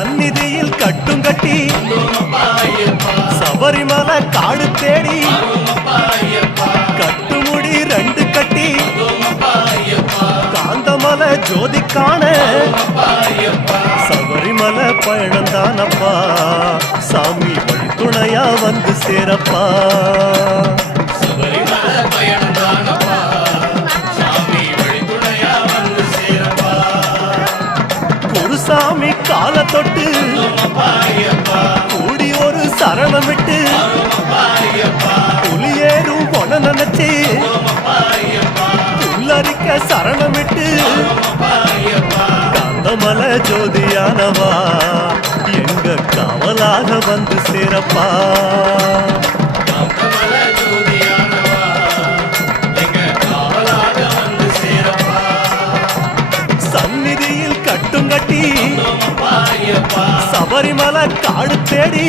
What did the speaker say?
சந்நிதியில் கட்டும் கட்டி சபரிமலை காடு தேடி கட்டுமுடி 2 கட்டி காந்தமலை ஜோதி காண சபரிமலை பயணம் தானப்பா சாமி வழி துணையா வந்து சேரப்பா குருசாமி கால தொட்டு கூடி ஒரு சரணமிட்டு புலியேறும் பொன நினைச்சு புல்லரிக்க சரணமிட்டு காந்தமலை ஜோதியானவா எங்க காவலாக வந்து சேரப்பா சந்நிதியில் கட்டும் கட்டி சபரிமலை காடு தேடி